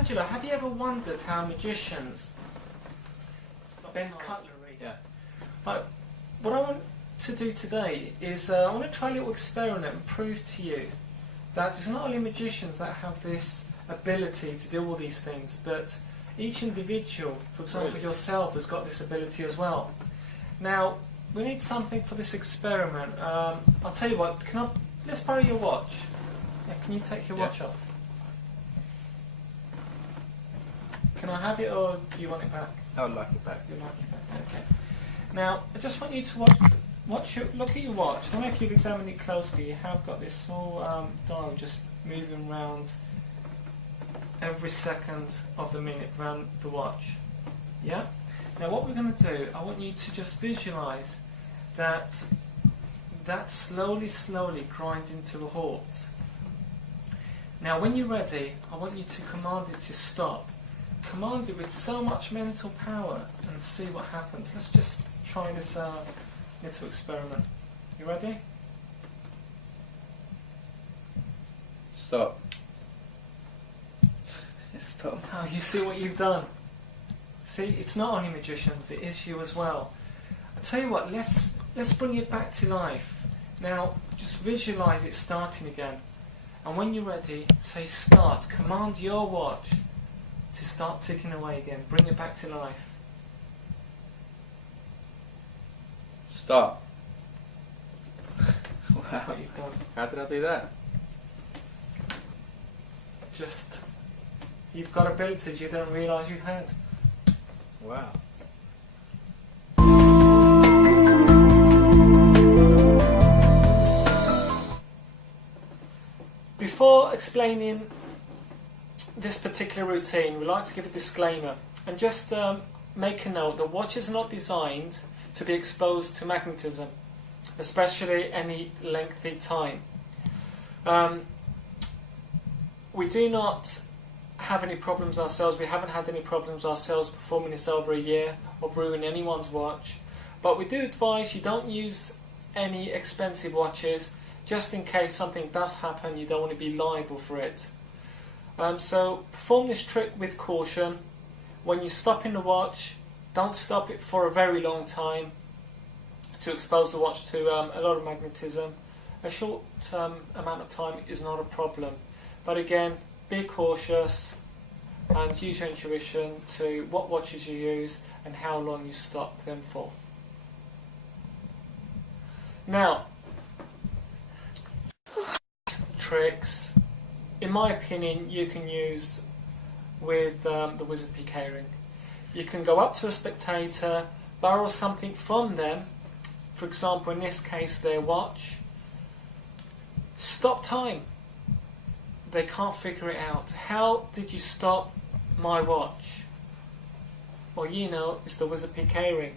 Angela, have you ever wondered how magicians bend cutlery? Yeah. But what I want to do today is I want to try a little experiment and prove to you that it's not only magicians that have this ability to do all these things, but each individual, for example yourself, has got this ability as well. Now, we need something for this experiment. I'll tell you what, let's borrow your watch. Yeah, can you take your watch off? Can I have it, or do you want it back? I would like it back. You like it back, okay. Now, I just want you to look at your watch. I don't know if you've examined it closely. You have got this small dial just moving round every second of the minute around the watch. Yeah? Now what we're going to do, I want you to just visualise that slowly grind into a halt. Now when you're ready, I want you to command it to stop. Command it with so much mental power and see what happens. Let's just try this little experiment. You ready? Stop. Stop. Oh, you see what you've done? See, it's not only magicians, it is you as well. I tell you what, let's bring it back to life. Now, just visualise it starting again. And when you're ready, say start. Command your watch to start ticking away again. Bring it back to life. Stop. Wow. What you've done. How did I do that? Just, you've got abilities you didn't realise you had. Wow. Before explaining this particular routine, we like to give a disclaimer and just make a note that watches are not designed to be exposed to magnetism, especially any lengthy time. We do not have any problems ourselves. We haven't had any problems ourselves performing this over a year or ruining anyone's watch. But we do advise you don't use any expensive watches, just in case something does happen, you don't want to be liable for it. So perform this trick with caution. When you're stopping the watch, don't stop it for a very long time to expose the watch to a lot of magnetism. A short amount of time is not a problem. But again, be cautious and use your intuition to what watches you use and how long you stop them for. Now, tricks, in my opinion, you can use with the Wizard PK ring. You can go up to a spectator, borrow something from them, for example in this case their watch, stop time. They can't figure it out. How did you stop my watch? Well, you know, it's the Wizard PK ring.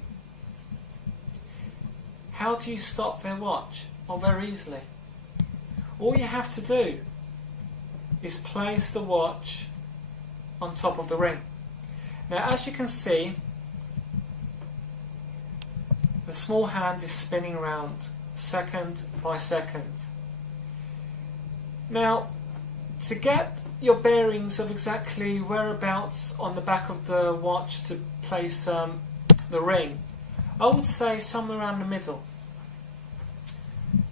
How do you stop their watch? Well, very easily. All you have to do is place the watch on top of the ring. Now, as you can see, the small hand is spinning around second by second. Now, to get your bearings of exactly whereabouts on the back of the watch to place the ring, I would say somewhere around the middle.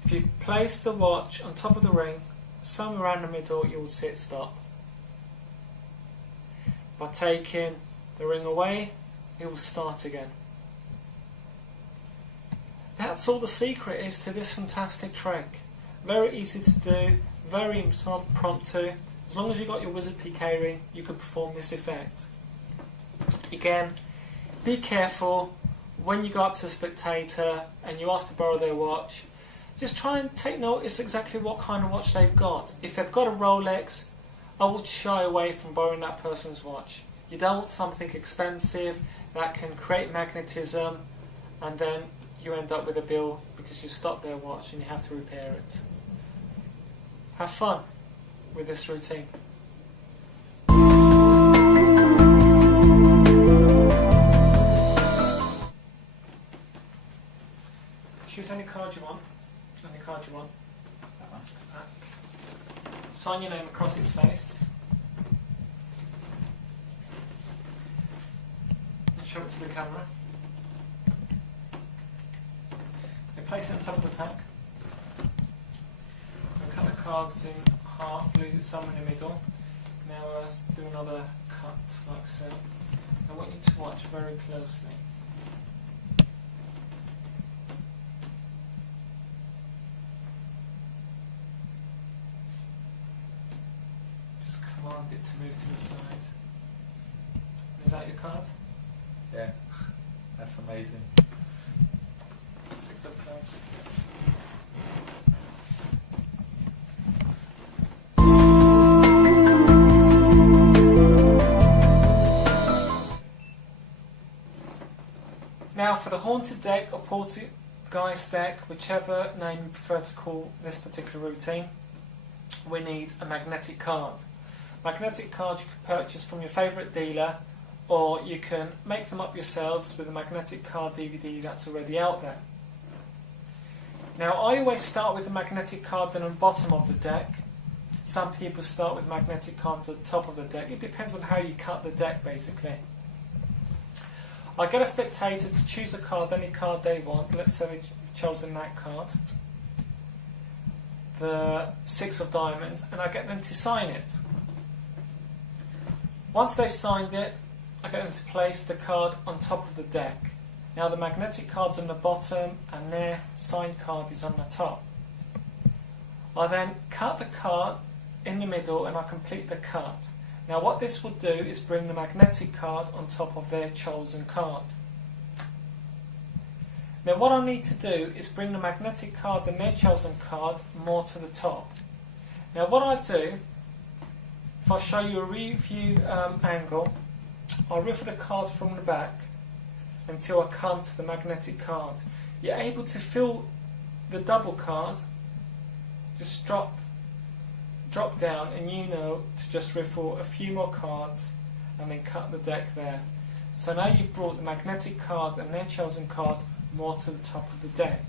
If you place the watch on top of the ring, somewhere around the middle, you will see it stop. By taking the ring away, it will start again. That's all the secret is to this fantastic trick. Very easy to do, very impromptu. As long as you got your Wizard PK ring, you can perform this effect. Again, be careful when you go up to a spectator and you ask to borrow their watch. Just try and take notice exactly what kind of watch they've got. If they've got a Rolex, I would shy away from borrowing that person's watch. You don't want something expensive that can create magnetism and then you end up with a bill because you stopped their watch and you have to repair it. Have fun with this routine. Choose any card you want. Any card you want. Sign your name across its face. show it to the camera. You place it on top of the pack. And cut the cards in half, lose it somewhere in the middle. Now do another cut like so. I want you to watch very closely. Just command it to move to the side. Is that your card? Yeah, that's amazing. 6 of clubs. Now for the haunted deck or poltergeist deck, whichever name you prefer to call this particular routine, we need a magnetic card. Magnetic cards you can purchase from your favourite dealer, or you can make them up yourselves with a magnetic card DVD that's already out there. Now I always start with a magnetic card on the bottom of the deck. Some people start with magnetic cards at the top of the deck. It depends on how you cut the deck basically. I get a spectator to choose a card, any card they want. Let's say they've chosen that card, the 6 of diamonds, and I get them to sign it. Once they've signed it, I get them to place the card on top of the deck. Now the magnetic card's on the bottom and their signed card is on the top. I then cut the card in the middle and I complete the cut. Now what this will do is bring the magnetic card on top of their chosen card. Now what I need to do is bring the magnetic card and their chosen card more to the top. Now what I do, if I show you a review angle, I'll riffle the cards from the back until I come to the magnetic card. You're able to fill the double card, just drop down, and you know to just riffle a few more cards and then cut the deck there. So now you've brought the magnetic card and their chosen card more to the top of the deck.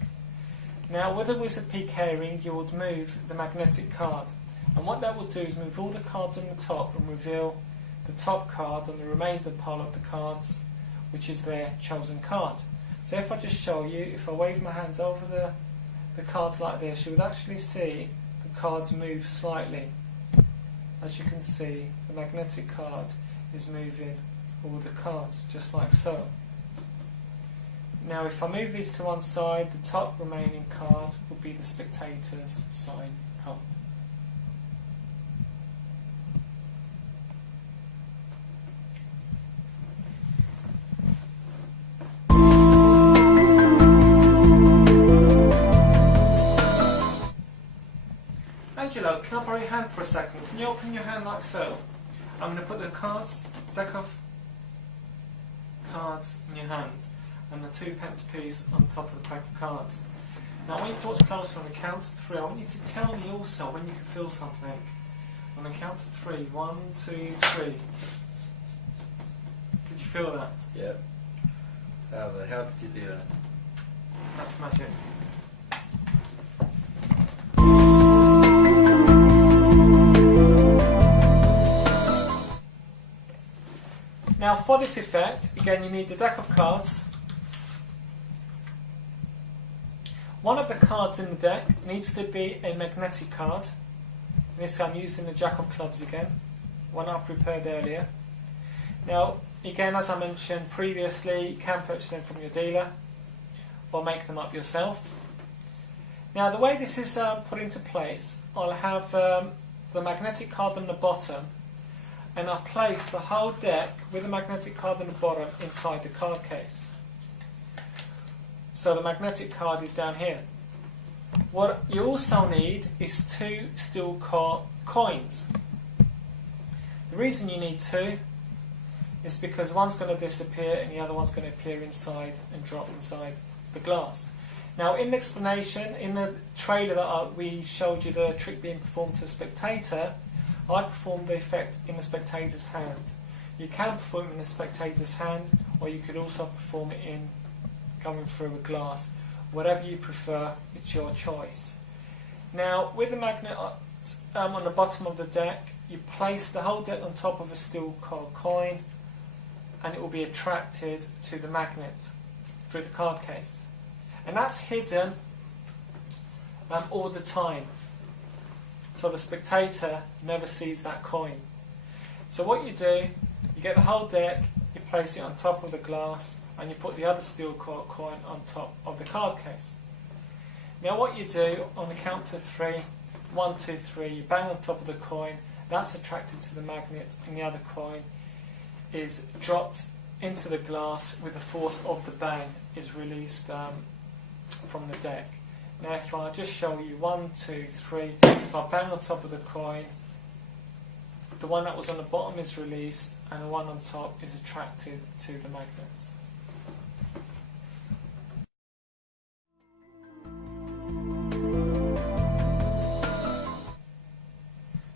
Now with a wizard peak herring you would move the magnetic card, and what that will do is move all the cards on the top and reveal the top card on the remainder pile of the cards, which is their chosen card. So if I just show you, if I wave my hands over the cards like this, you would actually see the cards move slightly. As you can see, the magnetic card is moving all the cards, just like so. Now if I move these to one side, the top remaining card will be the spectator's sign card. Angelo, can I borrow your hand for a second? Can you open your hand like so? I'm going to put the deck of cards in your hand and the 2p piece on top of the pack of cards. Now I want you to watch closer on the count of 3. I want you to tell me also when you can feel something. On the count of 3. 1, 2, 3. Did you feel that? Yeah. How the hell did you do that? That's magic. Now for this effect, again you need the deck of cards. One of the cards in the deck needs to be a magnetic card. In this I'm using the Jack of Clubs again, one I prepared earlier. Now again, as I mentioned previously, you can purchase them from your dealer or make them up yourself. Now the way this is put into place, I'll have the magnetic card on the bottom, and I'll place the whole deck with the magnetic card on the bottom inside the card case. So the magnetic card is down here. What you also need is 2 steel coins. The reason you need 2 is because one's going to disappear and the other one's going to appear inside and drop inside the glass. Now in the explanation, in the trailer that we showed you the trick being performed to a spectator, I performed the effect in the spectator's hand. You can perform it in the spectator's hand, or you could also perform it in going through a glass. Whatever you prefer, it's your choice. Now with the magnet on the bottom of the deck, you place the whole deck on top of a steel coin and it will be attracted to the magnet through the card case. And that's hidden all the time, so the spectator never sees that coin. So what you do, you get the whole deck, you place it on top of the glass, and you put the other steel coin on top of the card case. Now what you do, on the count of 3, 1, 2, 3, you bang on top of the coin, that's attracted to the magnet, and the other coin is dropped into the glass with the force of the bang is released from the deck. Now if I just show you 1, 2, 3, if I bang on top of the coin, the one that was on the bottom is released and the one on top is attracted to the magnet.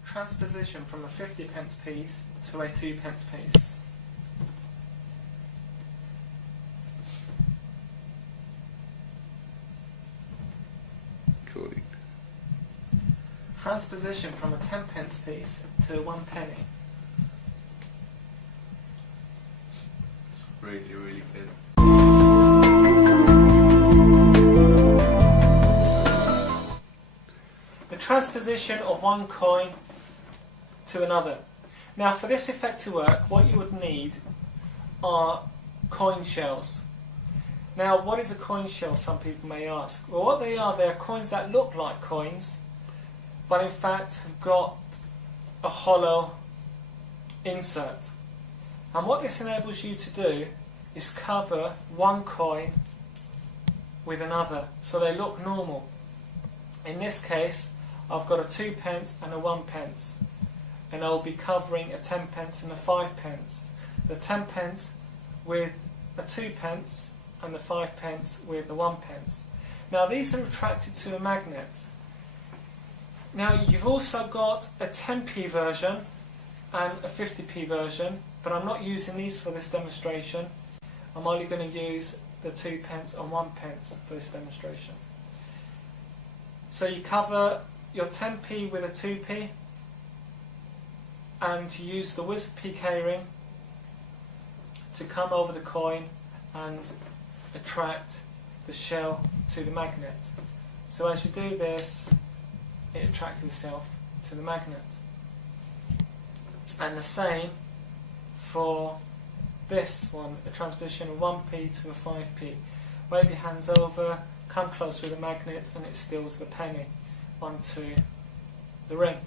Transposition from a 50p piece to a 2p piece. Recording. Transposition from a 10p piece to 1 penny. It's really, really good. The transposition of one coin to another. Now for this effect to work, what you would need are coin shells. Now what is a coin shell, some people may ask? Well, what they are, they're coins that look like coins, but in fact have got a hollow insert. And what this enables you to do is cover one coin with another, so they look normal. In this case, I've got a 2p and a 1p, and I'll be covering a 10p and a 5p. The 10p with a 2p and the 5p with the 1p. Now these are attracted to a magnet. Now you've also got a 10p version and a 50p version, but I'm not using these for this demonstration. I'm only going to use the 2p and 1p for this demonstration. So you cover your 10p with a 2p, and you use the wizard PK ring to come over the coin and attract the shell to the magnet. So as you do this, it attracts itself to the magnet. And the same for this one, a transposition of 1p to a 5p. Wave your hands over, come close with the magnet, and it steals the penny onto the ring.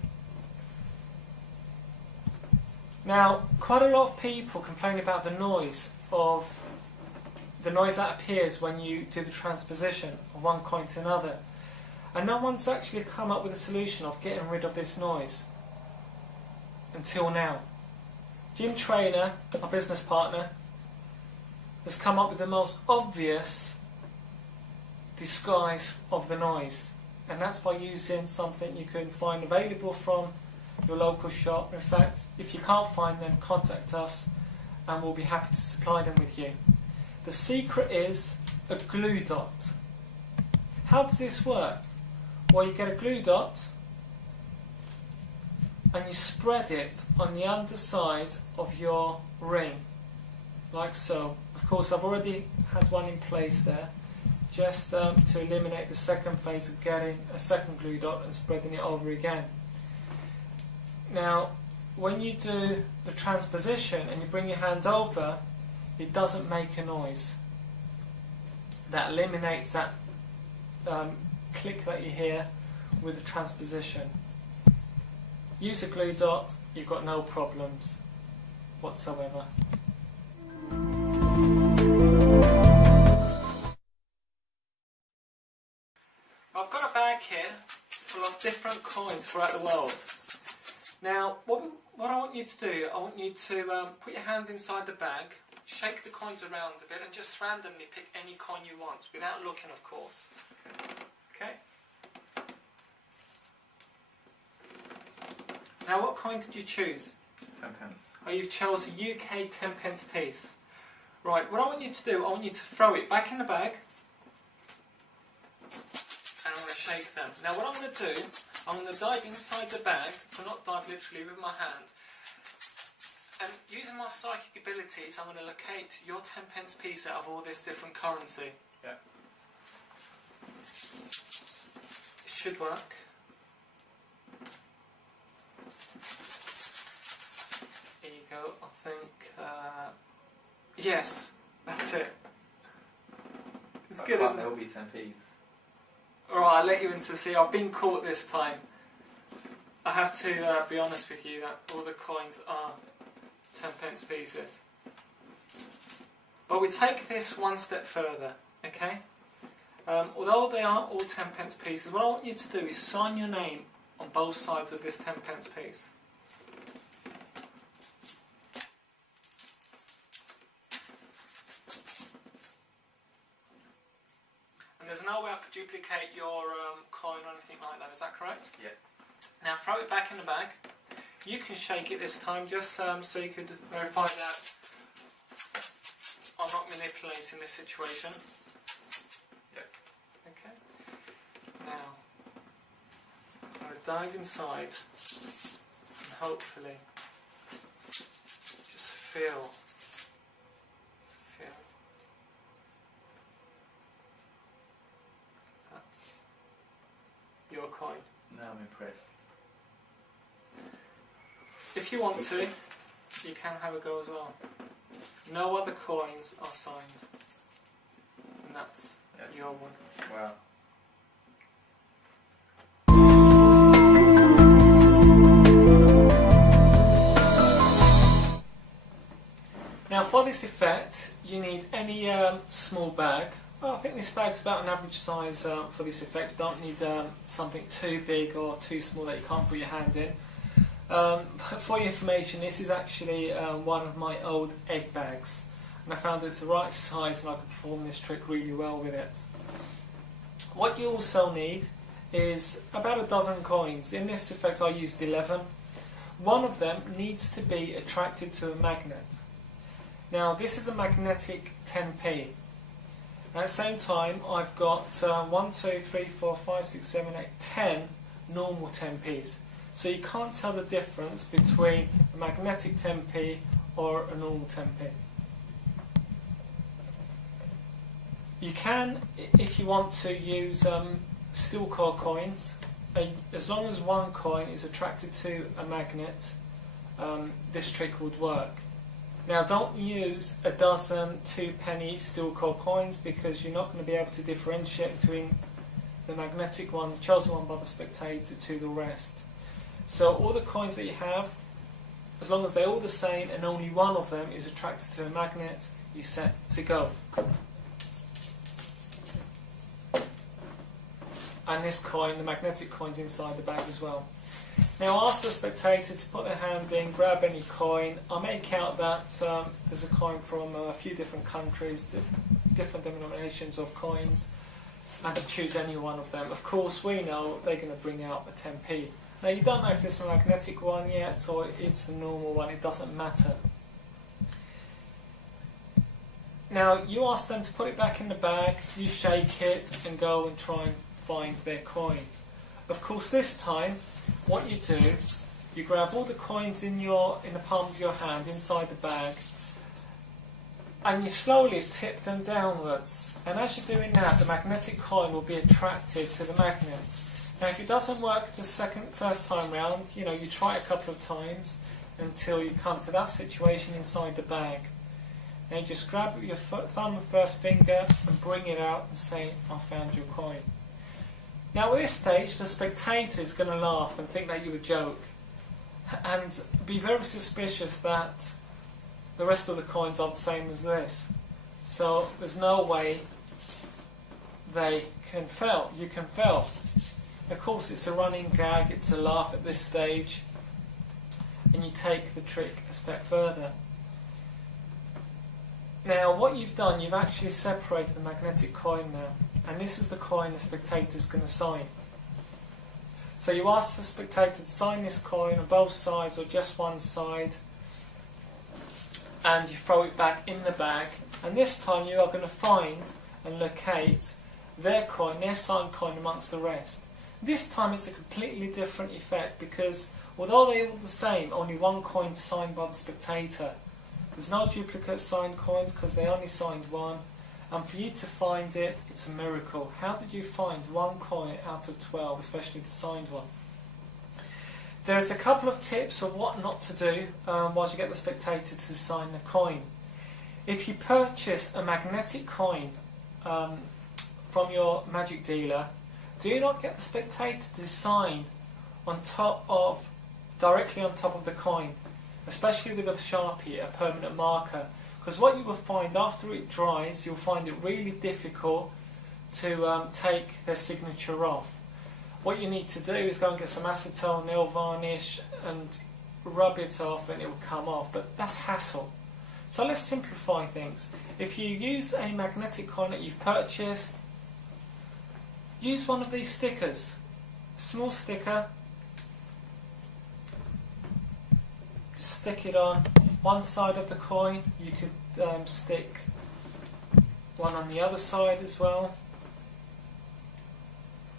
Now, quite a lot of people complain about the noise that appears when you do the transposition of one coin to another, and no one's actually come up with a solution of getting rid of this noise until now. Jim Trainer, our business partner, has come up with the most obvious disguise of the noise, and that's by using something you can find available from your local shop. In fact, if you can't find them, contact us and we'll be happy to supply them with you. The secret is a glue dot. How does this work? Well, you get a glue dot and you spread it on the underside of your ring, like so. Of course, I've already had one in place there, just to eliminate the second phase of getting a second glue dot and spreading it over again. Now, when you do the transposition and you bring your hand over, it doesn't make a noise. That eliminates that click that you hear with the transposition. Use a glue dot, you've got no problems whatsoever. I've got a bag here full of different coins throughout the world. Now, what I want you to do, I want you to put your hand inside the bag, shake the coins around a bit, and just randomly pick any coin you want, without looking, of course. Okay? Now, what coin did you choose? 10p. Oh, you've chosen a UK 10p piece. Right, what I want you to do, I want you to throw it back in the bag, and I'm going to shake them. Now, what I'm going to do, I'm going to dive inside the bag, but not dive literally with my hand, And using my psychic abilities, I'm going to locate your 10p piece out of all this different currency. Yeah. It should work. Here you go, I think. Yes, that's it. It's good, isn't it? It'll be 10p's. Alright, I'll let you in to see. I've been caught this time. I have to be honest with you that all the coins are 10p pieces. But we take this one step further, okay? Although they are all 10p pieces, what I want you to do is sign your name on both sides of this 10p piece. And there's no way I could duplicate your coin or anything like that, is that correct? Yeah. Now throw it back in the bag. You can shake it this time just so you could verify that I'm not manipulating this situation. Yeah. Okay. Now, I'm going to dive inside and hopefully just feel. That's your coin. Now I'm impressed. If you want to, you can have a go as well. No other coins are signed. And that's your one. Wow. Now for this effect, you need any small bag. Well, I think this bag's about an average size for this effect. You don't need something too big or too small that you can't put your hand in. For your information, this is actually one of my old egg bags, and I found it's the right size and I can perform this trick really well with it. What you also need is about a dozen coins. In this effect I used 11. One of them needs to be attracted to a magnet. Now this is a magnetic 10p. At the same time I've got 1, 2, 3, 4, 5, 6, 7, 8, 10 normal 10p's. So you can't tell the difference between a magnetic 10p or a normal 10p. You can, if you want to, use steel core coins. As long as one coin is attracted to a magnet, this trick would work. Now don't use a dozen 2p steel core coins because you're not going to be able to differentiate between the magnetic one, the chosen one by the spectator, to the rest. So all the coins that you have, as long as they're all the same and only one of them is attracted to a magnet, you're set to go. And this coin, the magnetic coin's inside the bag as well. Now ask the spectator to put their hand in, grab any coin. I make out that there's a coin from a few different countries, different denominations of coins, and to choose any one of them. Of course we know they're going to bring out a 10p. Now you don't know if it's a magnetic one yet or it's the normal one, it doesn't matter. Now you ask them to put it back in the bag, you shake it and go and try and find their coin. Of course this time what you do, you grab all the coins in the palm of your hand inside the bag and you slowly tip them downwards, and as you're doing that the magnetic coin will be attracted to the magnet. Now if it doesn't work the first time round, you try it a couple of times until you come to that situation inside the bag. Now you just grab it with your thumb and first finger and bring it out and say, I found your coin. Now at this stage the spectator is going to laugh and think that you a joke and be very suspicious that the rest of the coins are the same as this. So there's no way they can fail. You can fail. Of course it's a running gag, it's a laugh at this stage, and you take the trick a step further. Now what you've done, you've actually separated the magnetic coin now, and this is the coin the spectator's going to sign. So you ask the spectator to sign this coin on both sides or just one side, and you throw it back in the bag, and this time you are going to find and locate their coin, their signed coin amongst the rest. This time it's a completely different effect because Although they're all the same, only one coin signed by the spectator. There's no duplicate signed coins because they only signed one. And for you to find it, it's a miracle. How did you find one coin out of 12, especially the signed one? There's a couple of tips of what not to do whilst you get the spectator to sign the coin. If you purchase a magnetic coin from your magic dealer, do not get the spectator to sign directly on top of the coin, especially with a Sharpie, a permanent marker, because what you will find after it dries, you'll find it really difficult to take their signature off. What you need to do is go and get some acetone, nail varnish and rub it off and it will come off, but that's hassle. So let's simplify things. If you use a magnetic coin that you've purchased, use one of these stickers. A small sticker, just stick it on one side of the coin. You could stick one on the other side as well.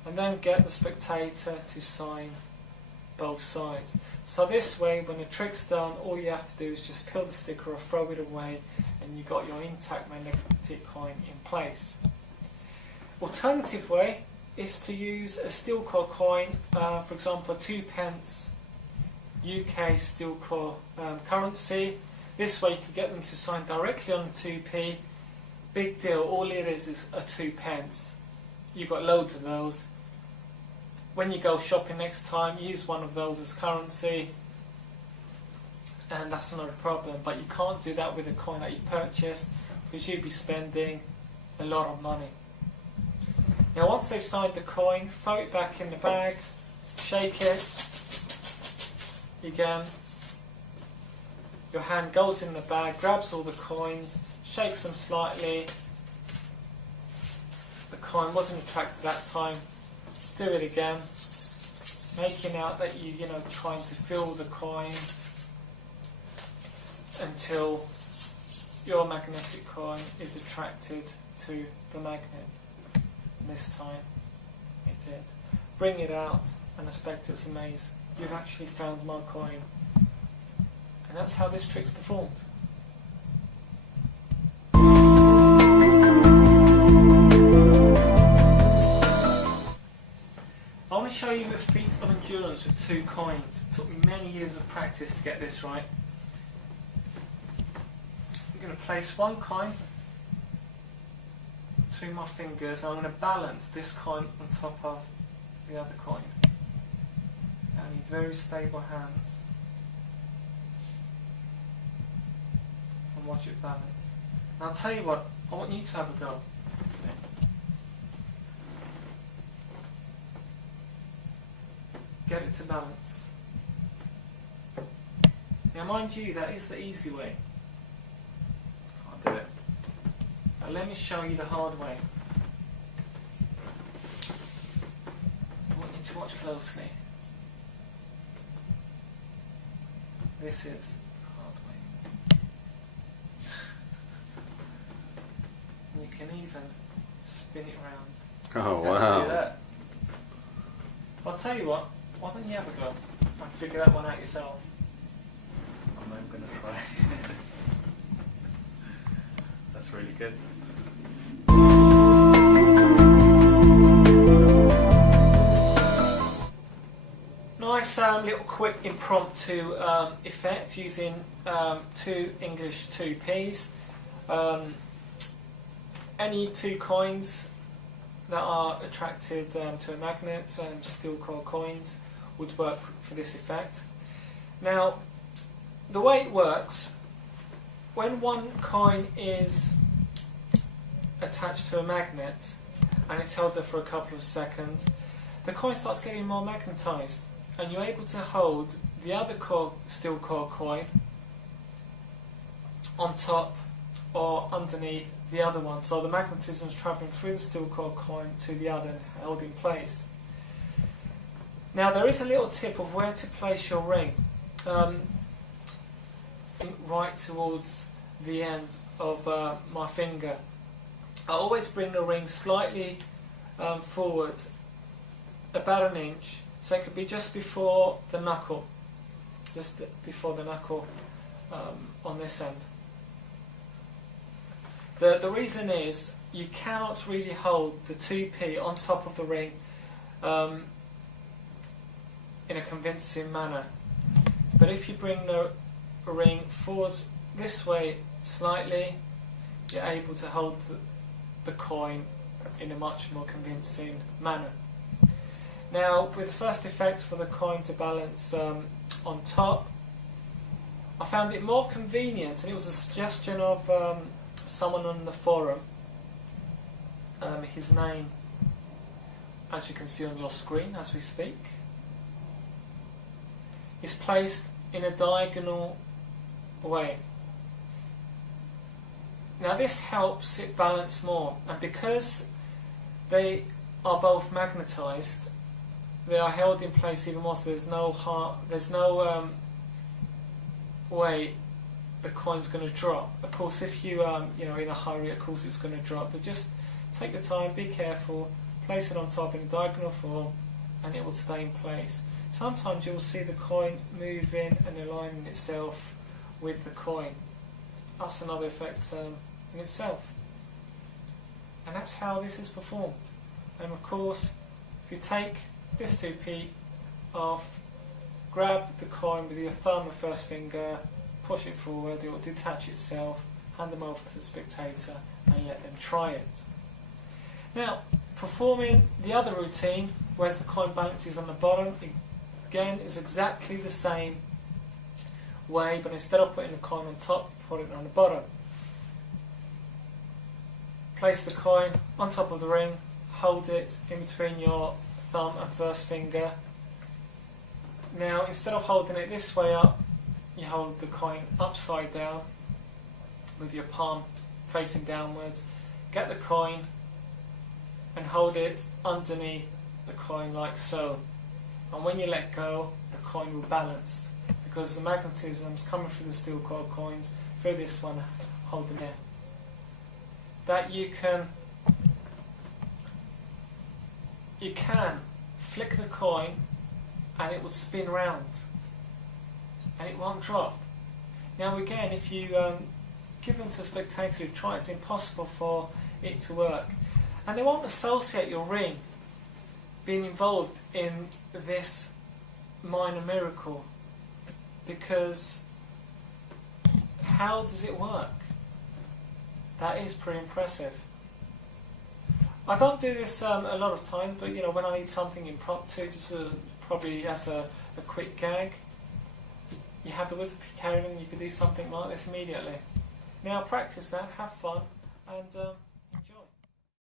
And then get the spectator to sign both sides. So this way, when the trick's done, all you have to do is just peel the sticker or throw it away and you've got your intact magnetic coin in place. Alternative way is to use a steel core coin, for example 2p UK steel core currency. This way you could get them to sign directly on the 2p. Big deal, all it is a 2p. You've got loads of those. When you go shopping next time, use one of those as currency and that's not a problem, but you can't do that with a coin that you purchased because you'd be spending a lot of money. Now once they've signed the coin, throw it back in the bag, shake it again, your hand goes in the bag, grabs all the coins, shakes them slightly. The coin wasn't attracted that time. Do it again, making out that you're trying to fill the coins until your magnetic coin is attracted to the magnet. And this time it did. Bring it out and the spectator's amazed. You've actually found my coin. And that's how this trick's performed. I want to show you a feat of endurance with 2 coins. It took me many years of practice to get this right. I'm going to place one coin between my fingers and I'm going to balance this coin on top of the other coin. I need very stable hands. And watch it balance. And I'll tell you what, I want you to have a go. Get it to balance. Now mind you, that is the easy way. I'll do it. Now let me show you the hard way. I want you to watch closely. This is the hard way. And you can even spin it round. Oh, Do wow. that. I'll tell you what, why don't you have a go and figure that one out yourself? I'm not going to try. That's really good. Nice little quick impromptu effect using 2 English 2p's. Any 2 coins that are attracted to a magnet, steel core coins, would work for this effect. Now, the way it works, when one coin is attached to a magnet and it's held there for a couple of seconds, the coin starts getting more magnetized and you're able to hold the other steel core coin on top or underneath the other one, so the magnetism is travelling through the steel core coin to the other held in place. Now there is a little tip of where to place your ring, right towards the end of my finger. I always bring the ring slightly forward, about an inch, so it could be just before the knuckle. just before the knuckle on this end. The reason is you cannot really hold the 2p on top of the ring in a convincing manner. But if you bring the ring forwards this way slightly, you're able to hold the coin in a much more convincing manner. Now, with the first effect for the coin to balance on top, I found it more convenient, and it was a suggestion of someone on the forum. His name, as you can see on your screen as we speak, is placed in a diagonal way. Now this helps it balance more, and because they are both magnetized, they are held in place even more, so there's no way the coin's going to drop. Of course, if you in a hurry, of course it's going to drop, but just take your time, be careful, place it on top in a diagonal form, and it will stay in place. Sometimes you'll see the coin moving and aligning itself with the coin. That's another effect in itself. And that's how this is performed. And of course, if you take this 2p off, grab the coin with your thumb and first finger, push it forward, it will detach itself, hand them over to the spectator and let them try it. Now, performing the other routine, whereas the coin balances on the bottom, again is exactly the same way, but instead of putting the coin on top, put it on the bottom. Place the coin on top of the ring, hold it in between your thumb and first finger. Now, instead of holding it this way up, you hold the coin upside down with your palm facing downwards. Get the coin and hold it underneath the coin like so. And when you let go, the coin will balance because the magnetism is coming through the steel coil coins through this one holding it. That you can flick the coin and it would spin round and it won't drop. Now again, if you give them to a spectator who try, it's impossible for it to work. And they won't associate your ring being involved in this minor miracle, because how does it work? That is pretty impressive. I don't do this a lot of times, but when I need something impromptu, just probably as a quick gag, you have the wisdom carrying, you can do something like this immediately. Now practice that, have fun, and